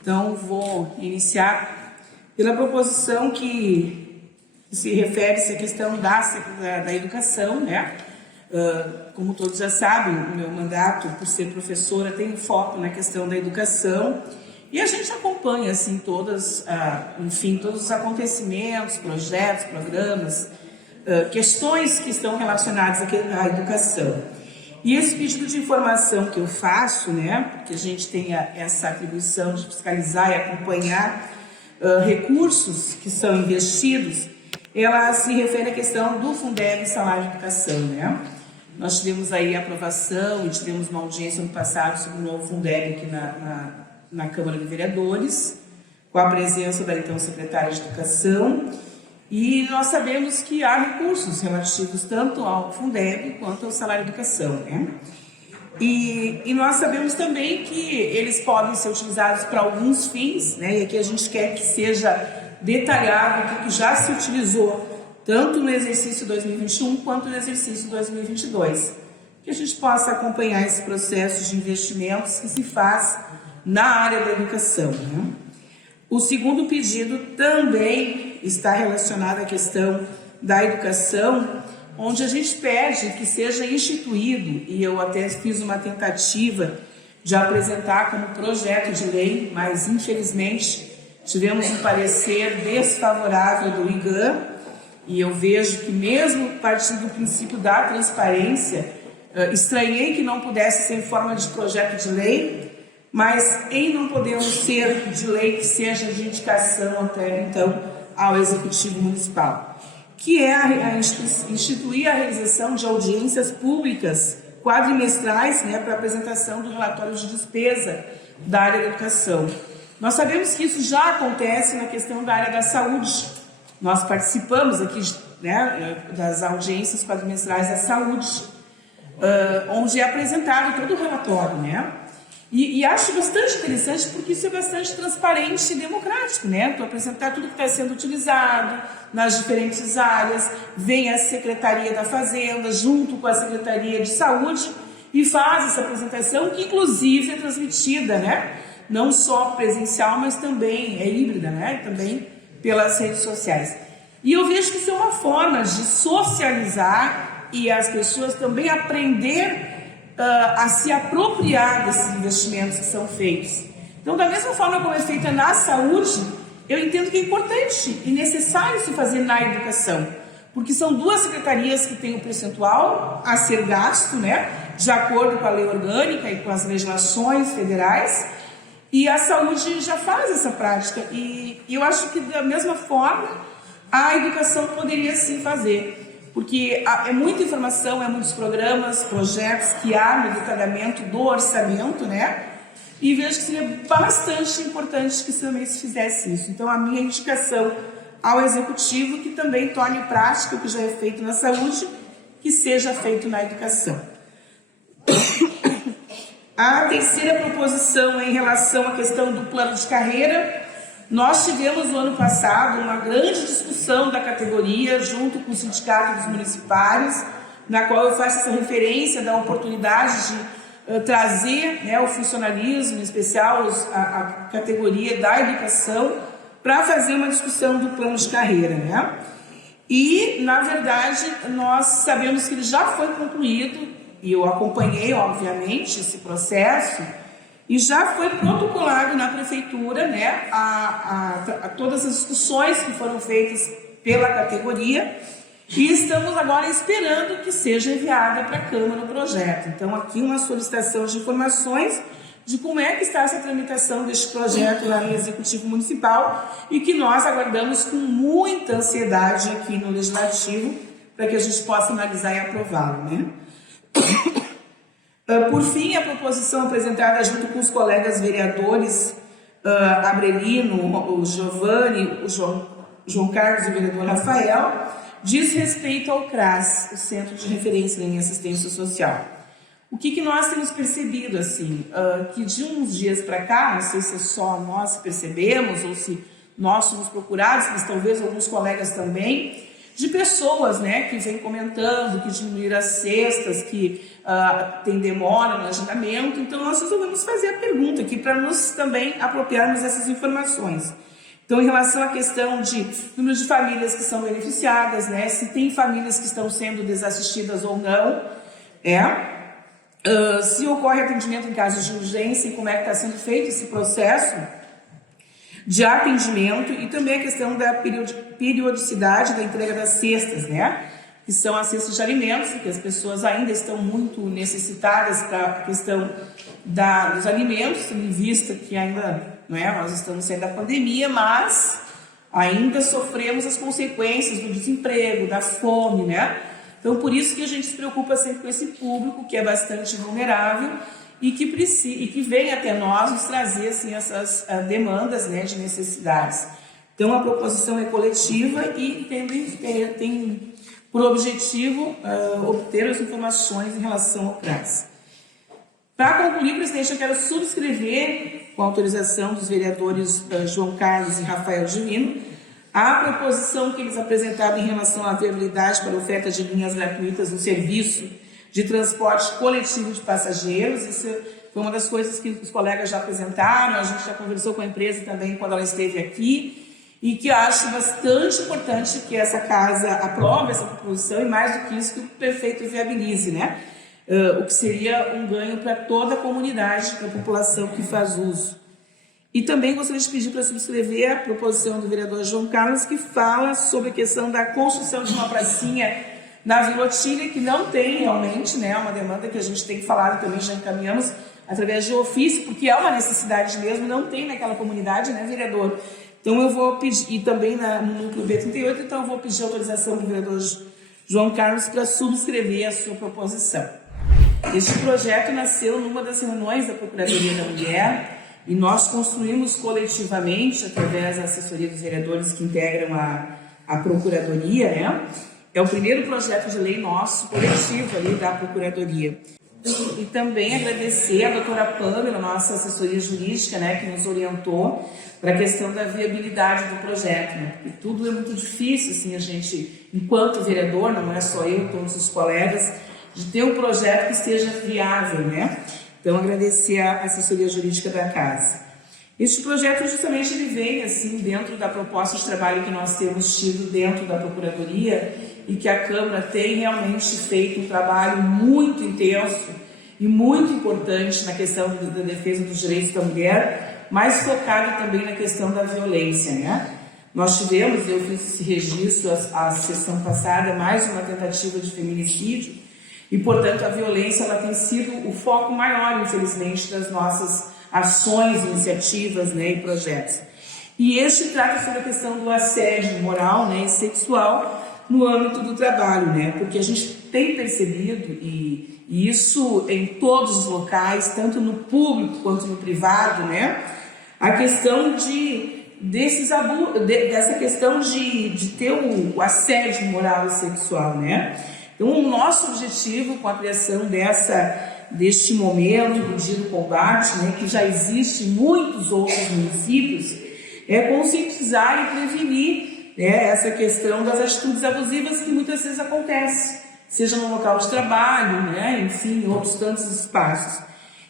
Então, vou iniciar pela proposição que se refere-se à questão da educação, né? Como todos já sabem, o meu mandato, por ser professora, tem foco na questão da educação e a gente acompanha, assim, todos os acontecimentos, projetos, programas, questões que estão relacionadas à educação. E esse pedido de informação que eu faço, né, porque a gente tem essa atribuição de fiscalizar e acompanhar recursos que são investidos, ela se refere à questão do Fundeb Salário de Educação, né? Nós tivemos aí a aprovação e tivemos uma audiência no passado sobre o novo Fundeb aqui na Câmara de Vereadores, com a presença da então secretária de Educação. E nós sabemos que há recursos relativos tanto ao Fundeb quanto ao salário de educação, né? E nós sabemos também que eles podem ser utilizados para alguns fins, né? E aqui a gente quer que seja detalhado o que já se utilizou tanto no exercício 2021 quanto no exercício 2022. Que a gente possa acompanhar esse processo de investimentos que se faz na área da educação, né? O segundo pedido também está relacionado à questão da educação, onde a gente pede que seja instituído, e eu até fiz uma tentativa de apresentar como projeto de lei, mas infelizmente tivemos um parecer desfavorável do IGAM, e eu vejo que mesmo partindo do princípio da transparência, estranhei que não pudesse ser em forma de projeto de lei, mas em não podendo ser de lei que seja de indicação até então ao Executivo Municipal, que é instituir a realização de audiências públicas quadrimestrais, né, para apresentação do relatório de despesa da área da educação. Nós sabemos que isso já acontece na questão da área da saúde. Nós participamos aqui, né, das audiências quadrimestrais da saúde, onde é apresentado todo o relatório, né? E acho bastante interessante porque isso é bastante transparente e democrático, né? Tu apresentar tudo que está sendo utilizado nas diferentes áreas, vem a Secretaria da Fazenda junto com a Secretaria de Saúde e faz essa apresentação que inclusive é transmitida, né? Não só presencial, mas também é híbrida, né? Também pelas redes sociais. E eu vejo que isso é uma forma de socializar e as pessoas também aprender a se apropriar desses investimentos que são feitos. Então, da mesma forma como é feita na saúde, eu entendo que é importante e necessário se fazer na educação, porque são duas secretarias que têm o percentual a ser gasto, né, de acordo com a lei orgânica e com as legislações federais, e a saúde já faz essa prática, e eu acho que da mesma forma a educação poderia sim fazer. Porque é muita informação, é muitos programas, projetos que há no detalhamento do orçamento, né? E vejo que seria bastante importante que também se fizesse isso. Então, a minha indicação ao Executivo que também torne prática o que já é feito na saúde, que seja feito na educação. A terceira proposição é em relação à questão do plano de carreira. Nós tivemos no ano passado uma grande discussão da categoria junto com o Sindicato dos Municipários, na qual eu faço essa referência da oportunidade de trazer, né, o funcionalismo, em especial a categoria da educação, para fazer uma discussão do plano de carreira, né? E, na verdade, nós sabemos que ele já foi concluído, e eu acompanhei, obviamente, esse processo, e já foi protocolado na prefeitura, né, a todas as discussões que foram feitas pela categoria, e estamos agora esperando que seja enviada para a Câmara o projeto. Então, aqui uma solicitação de informações de como é que está essa tramitação deste projeto lá no Executivo Municipal e que nós aguardamos com muita ansiedade aqui no Legislativo para que a gente possa analisar e aprová-lo, né? Por fim, a proposição apresentada junto com os colegas vereadores Abrelino, o Giovanni, o João Carlos e o vereador Rafael, diz respeito ao CRAS, o Centro de Referência em Assistência Social. O que nós temos percebido, assim, que de uns dias para cá, não sei se é só nós percebemos ou se nós somos procurados, mas talvez alguns colegas também, de pessoas, né, que vêm comentando que diminuíram as cestas, que tem demora no agendamento. Então, nós resolvemos fazer a pergunta aqui para nos também apropriarmos dessas informações. Então, em relação à questão de número de famílias que são beneficiadas, né, se tem famílias que estão sendo desassistidas ou não, se ocorre atendimento em casos de urgência e como é que está sendo feito esse processo de atendimento, e também a questão da periodicidade da entrega das cestas, né? Que são as cestas de alimentos, que as pessoas ainda estão muito necessitadas para a questão dos alimentos, tendo em vista que ainda, não é, nós estamos saindo da pandemia, mas ainda sofremos as consequências do desemprego, da fome, né? Então, por isso que a gente se preocupa sempre com esse público que é bastante vulnerável e que vem até nós nos trazer assim, essas demandas, né, de necessidades. Então, a proposição é coletiva e tem por objetivo obter as informações em relação ao CRAS. Para concluir, presidente, eu quero subscrever, com a autorização dos vereadores João Carlos e Rafael Divino, a proposição que eles apresentaram em relação à viabilidade para a oferta de linhas gratuitas no serviço de transporte coletivo de passageiros. Isso foi uma das coisas que os colegas já apresentaram, a gente já conversou com a empresa também quando ela esteve aqui, e que acho bastante importante que essa casa aprove essa proposição, e mais do que isso, que o prefeito viabilize, né? O que seria um ganho para toda a comunidade, para a população que faz uso. E também gostaria de pedir para subscrever a proposição do vereador João Carlos, que fala sobre a questão da construção de uma pracinha na Vila Otília, que não tem realmente, né, uma demanda que a gente tem falado também, já encaminhamos através de ofício, porque é uma necessidade mesmo, não tem naquela comunidade, né, vereador? Então eu vou pedir, e também no núcleo B38, então eu vou pedir a autorização do vereador João Carlos para subscrever a sua proposição. Este projeto nasceu numa das reuniões da Procuradoria da Mulher, e nós construímos coletivamente, através da assessoria dos vereadores que integram a Procuradoria, né? É o primeiro projeto de lei nosso, coletivo ali da Procuradoria. E também agradecer a doutora Pamela, nossa assessoria jurídica, né, que nos orientou para a questão da viabilidade do projeto, né? Porque tudo é muito difícil, assim, a gente, enquanto vereador, não é só eu, todos os colegas, de ter um projeto que esteja viável, né? Então, agradecer a assessoria jurídica da casa. Este projeto, justamente, ele vem, assim, dentro da proposta de trabalho que nós temos tido dentro da Procuradoria, e que a Câmara tem realmente feito um trabalho muito intenso e muito importante na questão da defesa dos direitos da mulher, mas focado também na questão da violência, né? Nós tivemos, eu fiz esse registro a sessão passada, mais uma tentativa de feminicídio, e, portanto, a violência ela tem sido o foco maior, infelizmente, das nossas ações, iniciativas, né, e projetos. E este trata sobre a questão do assédio moral, né, e sexual no âmbito do trabalho, né, porque a gente tem percebido, e isso em todos os locais, tanto no público quanto no privado, né, a questão dessa questão de ter o assédio moral e sexual, né. Então, o nosso objetivo com a criação deste momento do Dia do Combate, né, que já existe em muitos outros municípios, é conscientizar e prevenir, né, essa questão das atitudes abusivas que muitas vezes acontecem, seja no local de trabalho, né, enfim, em outros tantos espaços.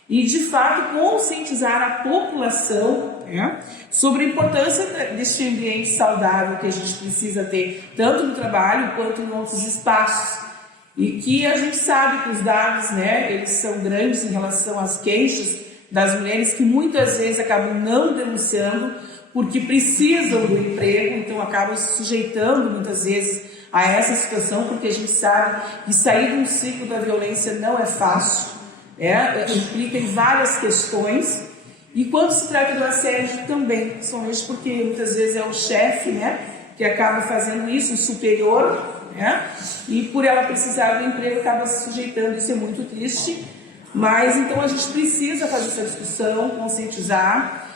E, de fato, conscientizar a população, né, sobre a importância deste ambiente saudável que a gente precisa ter, tanto no trabalho quanto em outros espaços. E que a gente sabe que os dados, né, eles são grandes em relação às queixas das mulheres que muitas vezes acabam não denunciando porque precisam do emprego, então acabam se sujeitando muitas vezes a essa situação, porque a gente sabe que sair de um ciclo da violência não é fácil, né, implica em várias questões. E quando se trata do assédio também, principalmente porque muitas vezes é o chefe, né, que acaba fazendo isso, o superior, né? E por ela precisar do emprego acaba se sujeitando, isso é muito triste, mas então a gente precisa fazer essa discussão, conscientizar.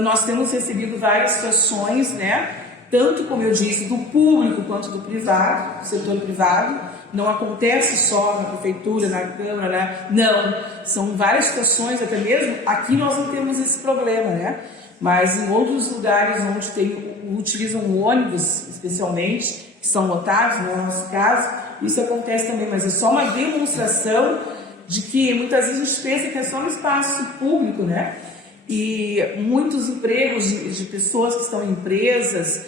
Nós temos recebido várias situações, né? Tanto, como eu disse, do público quanto do privado, do setor privado, não acontece só na prefeitura, na Câmara, né? Não, são várias situações, até mesmo aqui nós não temos esse problema, né? Mas em outros lugares onde utilizam o ônibus, especialmente, que são lotados, no nosso caso, isso acontece também, mas é só uma demonstração de que muitas vezes a gente pensa que é só no espaço público, né? E muitos empregos de pessoas que estão em empresas,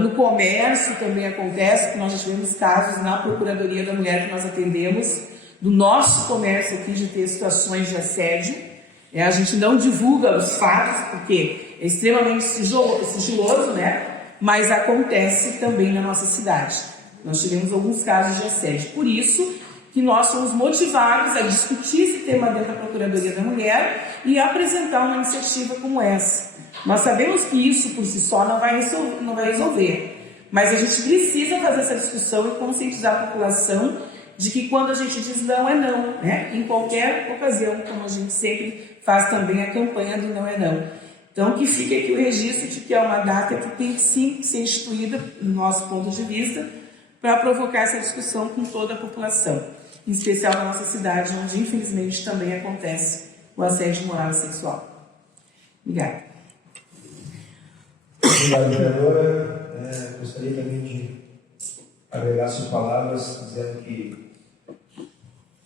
no comércio também acontece, que nós já tivemos casos na Procuradoria da Mulher que nós atendemos, do nosso comércio aqui, de ter situações de assédio. A gente não divulga os fatos, porque é extremamente sigiloso, né? Mas acontece também na nossa cidade. Nós tivemos alguns casos de assédio. Por isso que nós somos motivados a discutir esse tema dentro da Procuradoria da Mulher e apresentar uma iniciativa como essa. Nós sabemos que isso por si só não vai resolver, mas a gente precisa fazer essa discussão e conscientizar a população de que quando a gente diz não é não, né? Em qualquer ocasião, como a gente sempre faz também a campanha do não é não. Então, que fique aqui o registro de que é uma data que tem sim que ser instituída, do nosso ponto de vista, para provocar essa discussão com toda a população, em especial na nossa cidade, onde infelizmente também acontece o assédio moral e sexual. Obrigada. Obrigado, vereadora. Gostaria também de agregar suas palavras, dizendo que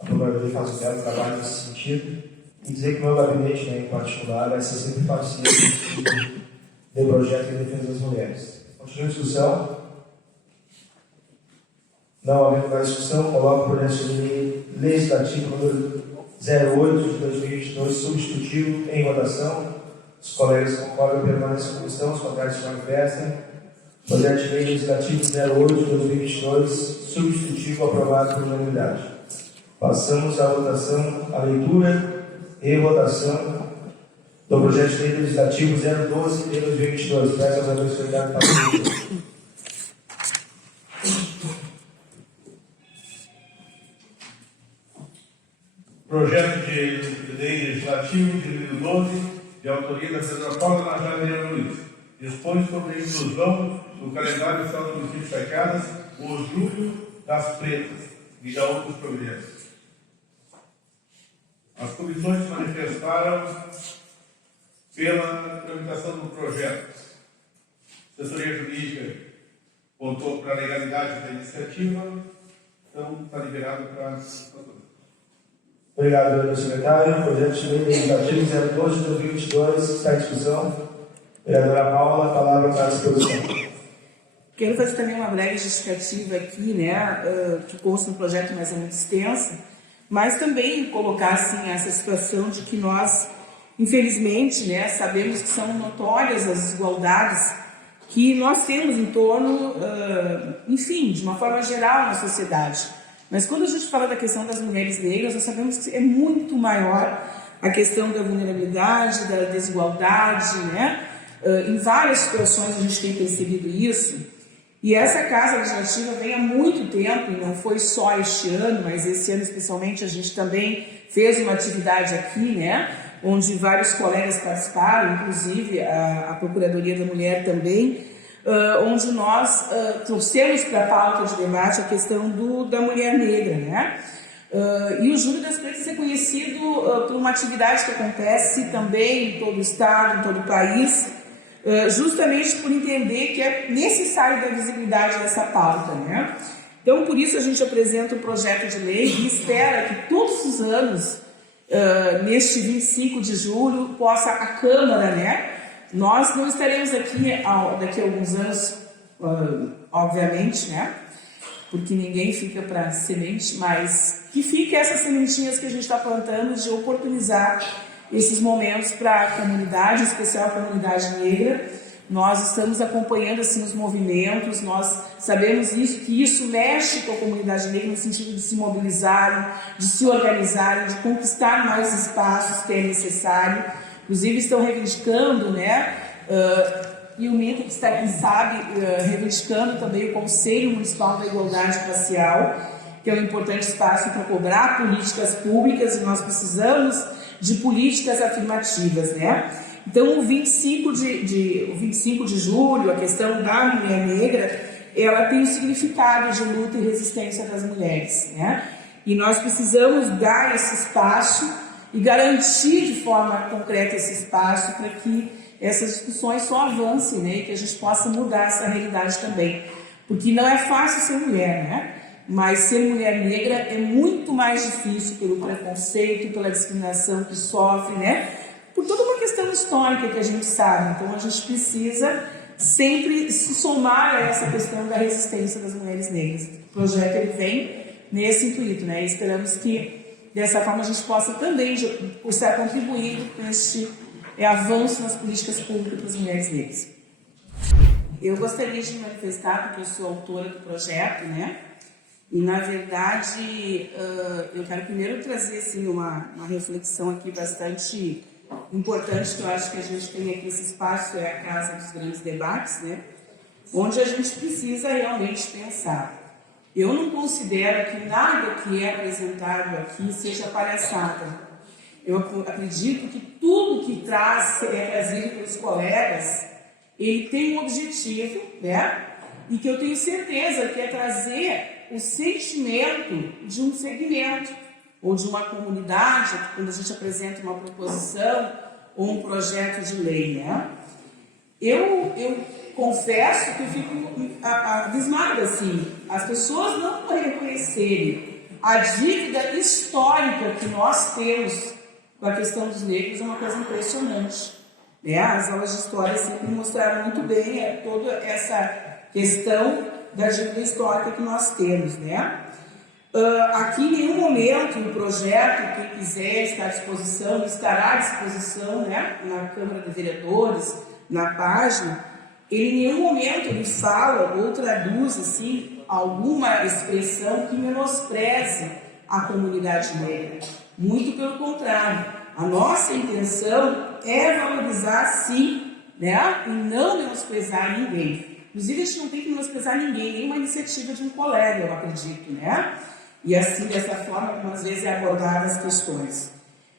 a Procuradoria faz um belo trabalho nesse sentido, e dizer que o meu gabinete, né, em particular, vai ser sempre parceiro do projeto de defesa das mulheres. Continua a discussão. Não havendo mais discussão, coloco o projeto de lei legislativo número 08 de 2022 substitutivo em votação. Os colegas concordam, permanecem como estão, os contrários se manifestem. Projeto de lei legislativo 08 de 2022 substitutivo aprovado por unanimidade. Passamos à votação, à leitura e votação do projeto de lei legislativo 012 de 2022. Peço aos vereadores que para a leitura. Projeto de lei legislativo de 2012, de autoria da senadora Paula Najara Vieira Luiz, dispõe sobre a inclusão no calendário estadual do município de Chacadas o Julho das Pretas e da outras providências. As comissões se manifestaram pela tramitação do projeto. A assessoria jurídica pontuou para a legalidade da iniciativa, então está liberado para... Obrigado, vereador secretário. O projeto de lei legislativo 02 de 2022 está em discussão. Vereadora Paula, a palavra para a disposição. Quero fazer também uma breve justificativa aqui, né, que consta no projeto, mas é muito extensa, mas também colocar assim, essa situação de que nós, infelizmente, né, sabemos que são notórias as desigualdades que nós temos em torno, enfim, de uma forma geral na sociedade. Mas quando a gente fala da questão das mulheres negras, nós sabemos que é muito maior a questão da vulnerabilidade, da desigualdade, né? Em várias situações a gente tem percebido isso. E essa Casa Legislativa vem há muito tempo, e não foi só este ano, mas esse ano especialmente a gente também fez uma atividade aqui, né? Onde vários colegas participaram, inclusive a Procuradoria da Mulher também, onde nós trouxemos para a pauta de debate a questão da mulher negra, né? E o Julho das Pretas é conhecido por uma atividade que acontece também em todo o estado, em todo o país, justamente por entender que é necessário dar visibilidade dessa pauta, né? Então, por isso a gente apresenta um projeto de lei e espera que todos os anos, neste 25 de julho, possa a Câmara, né? Nós não estaremos aqui daqui a alguns anos, obviamente, né? Porque ninguém fica para semente, mas que fique essas sementinhas que a gente está plantando de oportunizar esses momentos para a comunidade, em especial a comunidade negra. Nós estamos acompanhando assim os movimentos, nós sabemos que isso mexe com a comunidade negra no sentido de se mobilizarem, de se organizarem, de conquistar mais espaços que é necessário. Inclusive estão reivindicando, né? E o Mito, que está aqui, sabe, reivindicando também o Conselho Municipal da Igualdade Racial, que é um importante espaço para cobrar políticas públicas, e nós precisamos de políticas afirmativas, né? Então, o 25 de julho, a questão da mulher negra, ela tem o significado de luta e resistência das mulheres, né? E nós precisamos dar esse espaço e garantir de forma concreta esse espaço para que essas discussões só avancem, né? E que a gente possa mudar essa realidade também. Porque não é fácil ser mulher, né? Mas ser mulher negra é muito mais difícil pelo preconceito, pela discriminação que sofre, né? Por toda uma questão histórica que a gente sabe. Então a gente precisa sempre se somar a essa questão da resistência das mulheres negras. O projeto ele vem nesse intuito, né? E esperamos que dessa forma a gente possa também estar contribuindo com este avanço nas políticas públicas para as mulheres negras. Eu gostaria de manifestar, porque eu sou autora do projeto, né? E, na verdade, eu quero primeiro trazer assim, uma reflexão aqui bastante importante, que eu acho que a gente tem aqui esse espaço, é a Casa dos Grandes Debates, né? Onde a gente precisa realmente pensar. Eu não considero que nada que é apresentado aqui seja palhaçada. Eu acredito que tudo que é trazido pelos colegas, ele tem um objetivo, né? E que eu tenho certeza que é trazer o sentimento de um segmento ou de uma comunidade, quando a gente apresenta uma proposição ou um projeto de lei, né? Eu confesso que eu fico abismada, assim, as pessoas não reconhecerem a dívida histórica que nós temos com a questão dos negros é uma coisa impressionante, né? As aulas de história sempre mostraram muito bem toda essa questão da dívida histórica que nós temos, né? Aqui, em nenhum momento, o projeto, quem quiser estar à disposição, estará à disposição, né, na Câmara de Vereadores, na página, ele, em nenhum momento ele fala ou traduz assim, alguma expressão que menospreze a comunidade negra. Muito pelo contrário, a nossa intenção é valorizar, sim, né, e não menosprezar ninguém. Inclusive, a gente não tem que menosprezar ninguém, nenhuma iniciativa de um colega, eu acredito, né? E assim, dessa forma, como às vezes é abordadas as questões.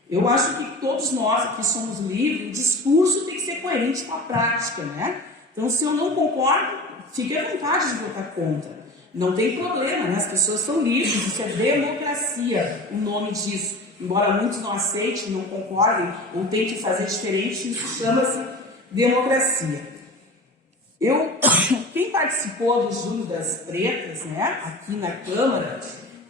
Eu acho que todos nós aqui somos livres, o discurso tem que ser coerente com a prática, né? Então, se eu não concordo, fique à vontade de votar contra. Não tem problema, né? As pessoas são livres, isso é democracia, o nome disso. Embora muitos não aceitem, não concordem, ou tentem fazer diferente, isso chama-se democracia. Quem participou do Junho das Pretas, né, aqui na Câmara,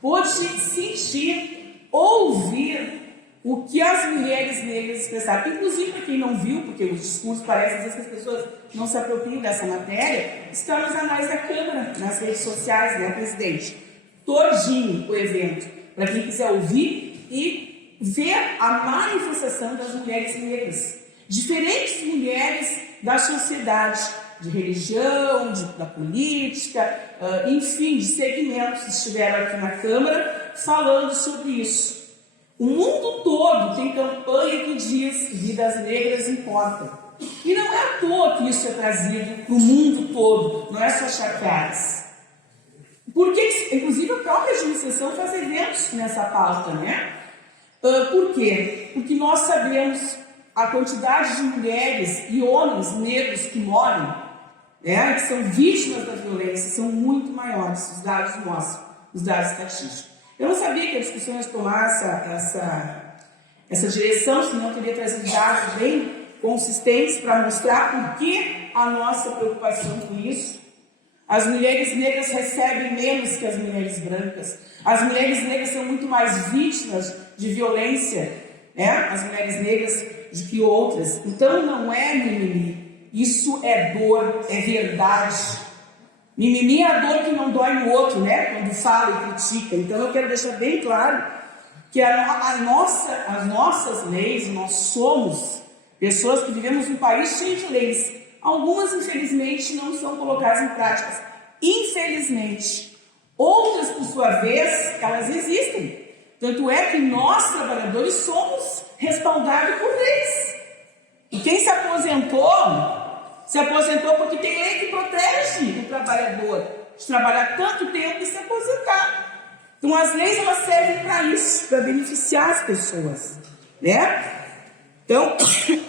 pôde sentir, ouvir o que as mulheres negras expressaram. Inclusive, para quem não viu, porque o discurso parece às vezes que as pessoas não se apropriam dessa matéria, está nos anais da Câmara, nas redes sociais, né, presidente? Todinho o evento, para quem quiser ouvir e ver a manifestação das mulheres negras. Diferentes mulheres da sociedade, de religião, da política, enfim, de segmentos estiveram aqui na Câmara falando sobre isso. O mundo todo tem campanha que diz que vidas negras importam. E não é à toa que isso é trazido para o mundo todo, não é só Charquaras. Porque, inclusive, a própria administração faz eventos nessa pauta, né? Por quê? Porque nós sabemos a quantidade de mulheres e homens negros que moram, que são vítimas da violência, são muito maiores, os dados mostram, os dados estatísticos. Eu não sabia que a discussão ia tomar essa direção, senão eu teria trazido dados bem consistentes para mostrar por que a nossa preocupação com isso. As mulheres negras recebem menos que as mulheres brancas. As mulheres negras são muito mais vítimas de violência, né? As mulheres negras do que outras. Então não é mimimi. Isso é dor, é verdade. Mimimi é a dor que não dói no outro, né? Quando fala e critica. Então eu quero deixar bem claro que as nossas leis, nós somos pessoas que vivemos num país cheio de leis. Algumas, infelizmente, não são colocadas em práticas. Infelizmente. Outras, por sua vez, elas existem. Tanto é que nós, trabalhadores, somos respaldados por leis. E quem se aposentou porque tem lei que protege o trabalhador de trabalhar tanto tempo e se aposentar. Então, as leis, elas servem para isso, para beneficiar as pessoas, né? Então,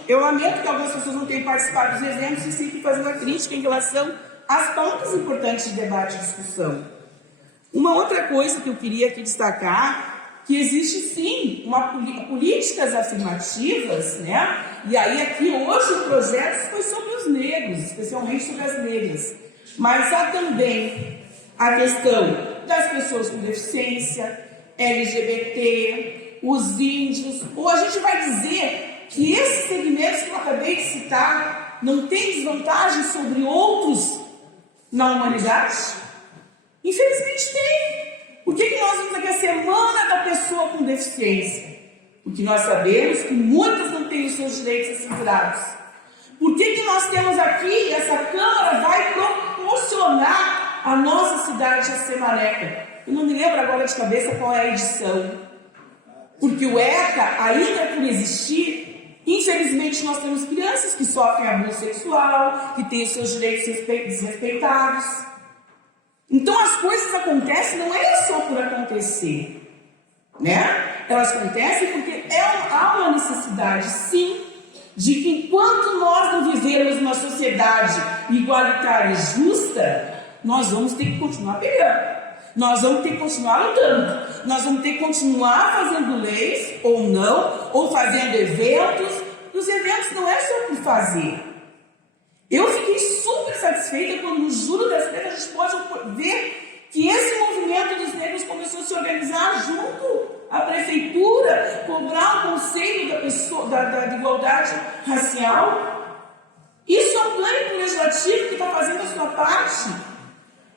eu lamento que algumas pessoas não tenham participado dos eventos e sempre fazendo a crítica em relação as pautas importantes de debate e discussão. Uma outra coisa que eu queria aqui destacar, que existe sim políticas afirmativas, né? E aí aqui hoje o projeto foi sobre os negros, especialmente sobre as negras. Mas há também a questão das pessoas com deficiência, LGBT, os índios, ou a gente vai dizer que esses segmentos que eu acabei de citar não têm desvantagem sobre outros na humanidade? Infelizmente tem. Por que nós vamos aqui a Semana da Pessoa com Deficiência? Porque nós sabemos que muitas não têm os seus direitos assegurados. Por que nós temos aqui, essa Câmara vai proporcionar a nossa cidade a Semaneca? Eu não me lembro agora de cabeça qual é a edição. Porque o ECA, ainda por existir, infelizmente nós temos crianças que sofrem abuso sexual, que têm os seus direitos desrespeitados. Então as coisas acontecem, não é só por acontecer, né? Elas acontecem porque há uma necessidade, sim, de que enquanto nós não vivermos uma sociedade igualitária e justa, nós vamos ter que continuar pegando. Nós vamos ter que continuar lutando. Nós vamos ter que continuar fazendo leis, ou não, ou fazendo eventos. Os eventos não é só por fazer. Eu fiquei super satisfeita quando no Júlio das Pedras a gente pode ver que esse movimento dos negros começou a se organizar junto à prefeitura, cobrar um conselho da igualdade racial. Isso é um plano legislativo que está fazendo a sua parte.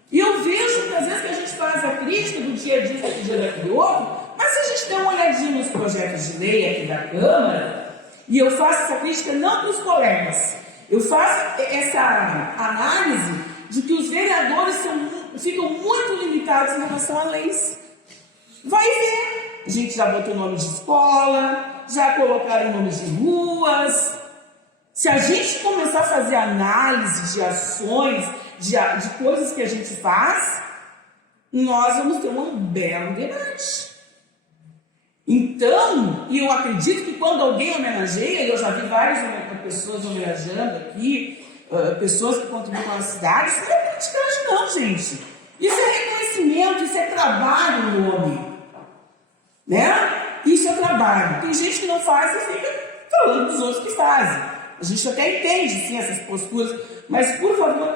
E eu vejo muitas vezes que a gente faz a crítica do dia a dia daquele outro, mas se a gente der uma olhadinha nos projetos de lei aqui da Câmara, e eu faço essa crítica não para os colegas, eu faço essa análise de que os vereadores ficam muito limitados em relação a leis. Vai ver, a gente já botou nome de escola, já colocaram nome de ruas. Se a gente começar a fazer análise de ações, de coisas que a gente faz, nós vamos ter um belo debate. Então, e eu acredito que quando alguém homenageia, e eu já vi várias pessoas homenageando aqui, pessoas que contribuem com a cidade, isso não é politicagem não, gente. Isso é reconhecimento, isso é trabalho no homem. Né? Isso é trabalho. Tem gente que não faz e fica falando dos outros que fazem. A gente até entende, sim, essas posturas, mas, por favor,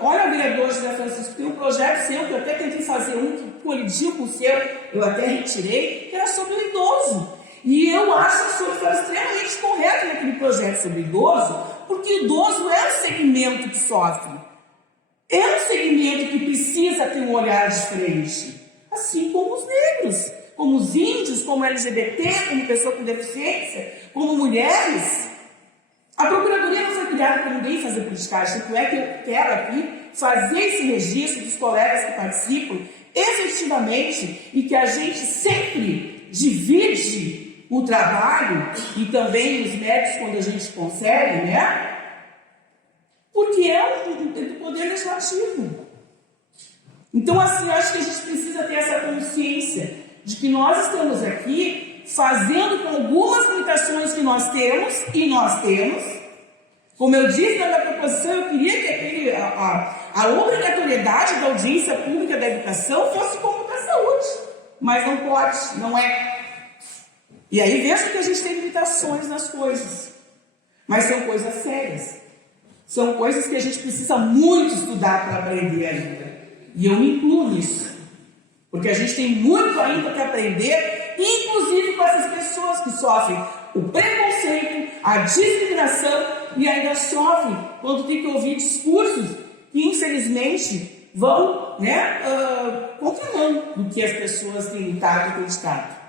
olha, vereador José Francisco, tem um projeto seu, que eu até tentei fazer um que colidiu com o seu, eu até retirei, que era sobre o idoso. E eu acho que o senhor foi extremamente correto naquele projeto sobre o idoso, porque o idoso é um segmento que sofre. É um segmento que precisa ter um olhar diferente, assim como os negros, como os índios, como LGBT, como pessoa com deficiência, como mulheres. A Procuradoria não foi criada para ninguém fazer politicagem, tanto é que eu quero aqui fazer esse registro dos colegas que participam efetivamente e que a gente sempre divide o trabalho e também os méritos quando a gente consegue, né? Porque é do poder legislativo. Então, assim, eu acho que a gente precisa ter essa consciência de que nós estamos aqui fazendo com algumas limitações que nós temos, e nós temos. Como eu disse na minha proposição, eu queria que a obrigatoriedade da audiência pública da educação fosse como da saúde, mas não pode, não é. E aí veja que a gente tem limitações nas coisas, mas são coisas sérias, são coisas que a gente precisa muito estudar para aprender ainda, e eu me incluo nisso, porque a gente tem muito ainda que aprender, inclusive com essas pessoas que sofrem o preconceito, a discriminação e ainda sofrem quando tem que ouvir discursos que infelizmente vão, né, contramão do que as pessoas têm lutado e acreditado.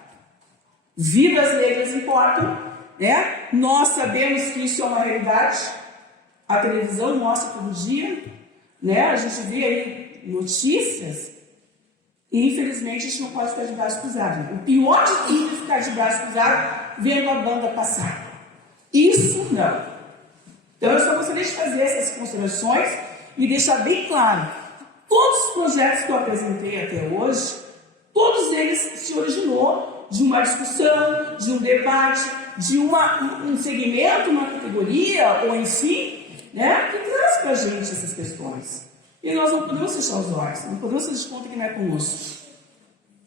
Vidas negras importam, né? Nós sabemos que isso é uma realidade. A televisão mostra todo dia, né? A gente vê aí notícias. E, infelizmente, a gente não pode ficar de braço cruzado. O pior de tudo é ficar de braço cruzado vendo a banda passar. Isso não. Então, eu só gostaria de fazer essas considerações e deixar bem claro que todos os projetos que eu apresentei até hoje, todos eles se originou de uma discussão, de um debate, de um segmento, uma categoria, ou enfim, né, que traz para a gente essas questões. E nós não podemos fechar os olhos, não podemos fazer de conta que não é conosco.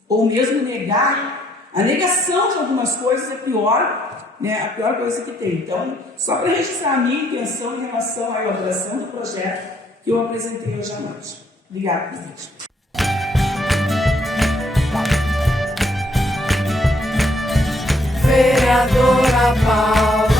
Ou mesmo negar. A negação de algumas coisas é pior, né? A pior coisa que tem. Então, só para registrar a minha intenção em relação à elaboração do projeto que eu apresentei hoje à noite. Obrigada, presidente. Vereadora Paula